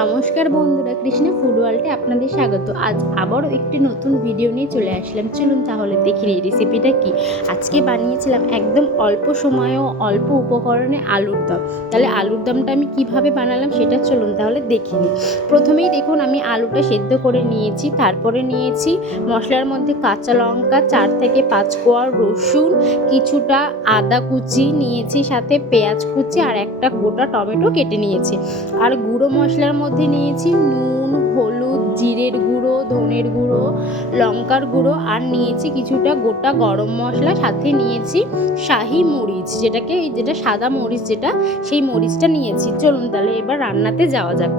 নমস্কার বন্ধুরা, কৃষ্ণা ফুড ওয়ার্ল্ডে আপনাদের স্বাগত। আজ আবারও একটি নতুন ভিডিও নিয়ে চলে আসলাম। চলুন তাহলে দেখি এই রেসিপিটা কি। আজকে বানিয়েছিলাম একদম অল্প সময়ে ও অল্প উপকরণে আলুর দম। তাহলে আলুর দমটা আমি কীভাবে বানালাম সেটা চলুন তাহলে দেখে নিই। প্রথমেই দেখুন, আমি আলুটা সেদ্ধ করে নিয়েছি। তারপরে নিয়েছি মশলার মধ্যে কাঁচা লঙ্কা, চার থেকে পাঁচ কোয়া রসুন, কিছুটা আদা কুচি, নিয়েছি সাথে পেঁয়াজ কুচি আর একটা গোটা টমেটো কেটে নিয়েছি। আর গুঁড়ো মশলার মধ্যে নিয়েছি নুন, হলুদ, জিরের গুঁড়ো, ধনের গুঁড়ো, লঙ্কার গুঁড়ো আর নিয়েছি কিছুটা গোটা গরম মশলা। সাথে নিয়েছি শাহি মরিচ, যেটাকে যেটা সাদা মরিচ যেটা, সেই মরিচটা নিয়েছি। চলুন তাহলে এবার রান্নাতে যাওয়া যাক।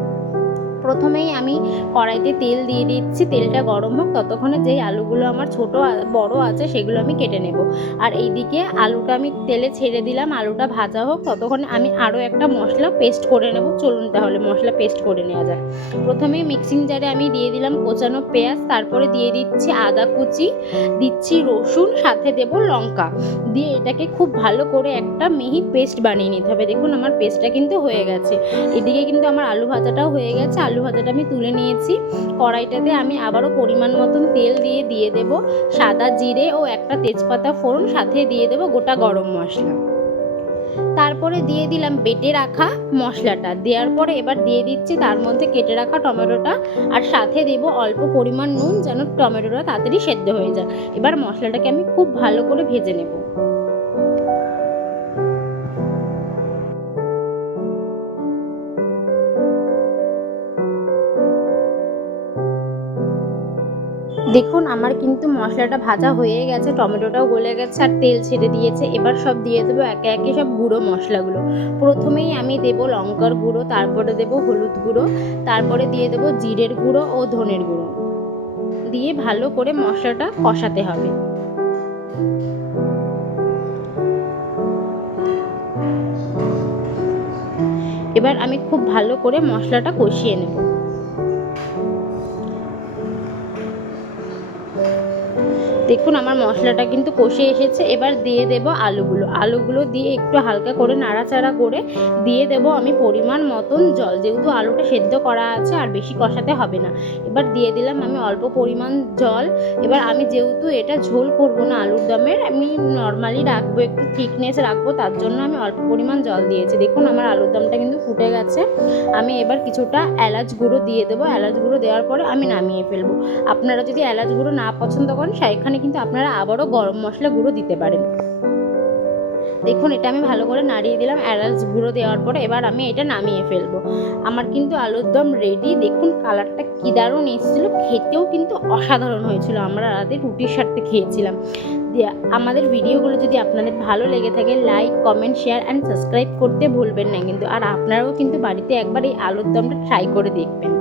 প্রথমেই আমি কড়াইতে তেল দিয়ে দিচ্ছি, তেলটা গরম হোক, ততক্ষণে যেই আলুগুলো আমার ছোট বড় আছে সেগুলো আমি কেটে নেব। আর এইদিকে আলুটা আমি তেলে ছেড়ে দিলাম, আলুটা ভাজা হোক, ততক্ষণে আমি আরও একটা মশলা পেস্ট করে নেব। চলুন তাহলে মশলা পেস্ট করে নেওয়া যাক। প্রথমে মিক্সিং জারে আমি দিয়ে দিলাম কোচানো পেঁয়াজ, তারপরে দিয়ে দিচ্ছি আদা কুচি, দিচ্ছি রসুন, সাথে দেব লঙ্কা। দিয়ে এটাকে খুব ভালো করে একটা মিহি পেস্ট বানিয়ে নিতে হবে। দেখুন আমার পেস্টটা কিন্তু হয়ে গেছে। এদিকে কিন্তু আমার আলু ভাজাটাও হয়ে গেছে, আলু ভাজাটা আমি তুলে নিয়েছি। কড়াইটাতে আমি আবারও পরিমাণ মতন তেল দিয়ে দিয়ে দেব। সাদা জিরে ও একটা তেজপাতা ফোড়ন সাথে দিয়ে দেব গোটা গরম মশলা। তারপরে দিয়ে দিলাম বেটে রাখা মশলাটা। দেওয়ার পরে এবার দিয়ে দিচ্ছি তার মধ্যে কেটে রাখা টমেটোটা। আর সাথে দেব অল্প পরিমাণ নুন যেন টমেটোটা তাড়াতাড়ি সেদ্ধ হয়ে যায়। এবার মশলাটাকে আমি খুব ভালো করে ভেজে নেব। দেখুন, আমার কিন্তু মশলাটা ভাজা হয়ে গেছে, টমেটোটাও গলে গেছে আর তেল ছেড়ে দিয়েছে। এবার সব দিয়ে দেবো একে একে সব গুঁড়ো মশলাগুলো। প্রথমেই আমি দেব লঙ্কার গুঁড়ো, তারপরে দেব হলুদ গুঁড়ো, তারপরে দিয়ে দেব জিরের গুঁড়ো ও ধনের গুঁড়ো। দিয়ে ভালো করে মশলাটা কষাতে হবে। এবার আমি খুব ভালো করে মশলাটা কষিয়ে নেব। দেখুন, আমার মশলাটা কিন্তু কষে এসেছে। এবার দিয়ে দেব আলুগুলো। আলুগুলো দিয়ে একটু হালকা করে নাড়াচাড়া করে দিয়ে দেব আমি পরিমাণ মতন জল। যেহেতু আলুটা সেদ্ধ করা আছে, আর বেশি কষাতে হবে না। এবার দিয়ে দিলাম আমি অল্প পরিমাণ জল। এবার আমি যেহেতু এটা ঝোল করব না আলুর দমের আমি নর্মালি রাখব, একটু থিকনেস রাখব, তার জন্য আমি অল্প পরিমাণ জল দিয়েছি। দেখুন, আমার আলুর দমটা কিন্তু ফুটে গেছে। আমি এবার কিছুটা এলাচ গুঁড়ো দিয়ে দেবো। এলাচ গুঁড়ো দেওয়ার পরে আমি নামিয়ে ফেলব। আপনারা যদি এলাচ গুঁড়ো না পছন্দ করেন সেখানে কিন্তু আপনারা আবারও গরম মশলা গুঁড়ো দিতে পারেন। দেখুন, এটা আমি ভালো করে নাড়িয়ে দিলাম, এলাচ গুঁড়ো দেওয়ার পরে এবার আমি এটা নামিয়ে ফেলব। আমার কিন্তু আলুর দম রেডি দেখুন কালারটা কী দারুণ এসেছিল। খেতেও কিন্তু অসাধারণ হয়েছিল। আমরা রাতে রুটির সাথে খেয়েছিলাম। আমাদের ভিডিওগুলো যদি আপনাদের ভালো লেগে থাকে like comment share and subscribe করতে ভুলবেন না কিন্তু। আর আপনারাও কিন্তু বাড়িতে একবার এই আলুর দমটা ট্রাই করে দেখবেন।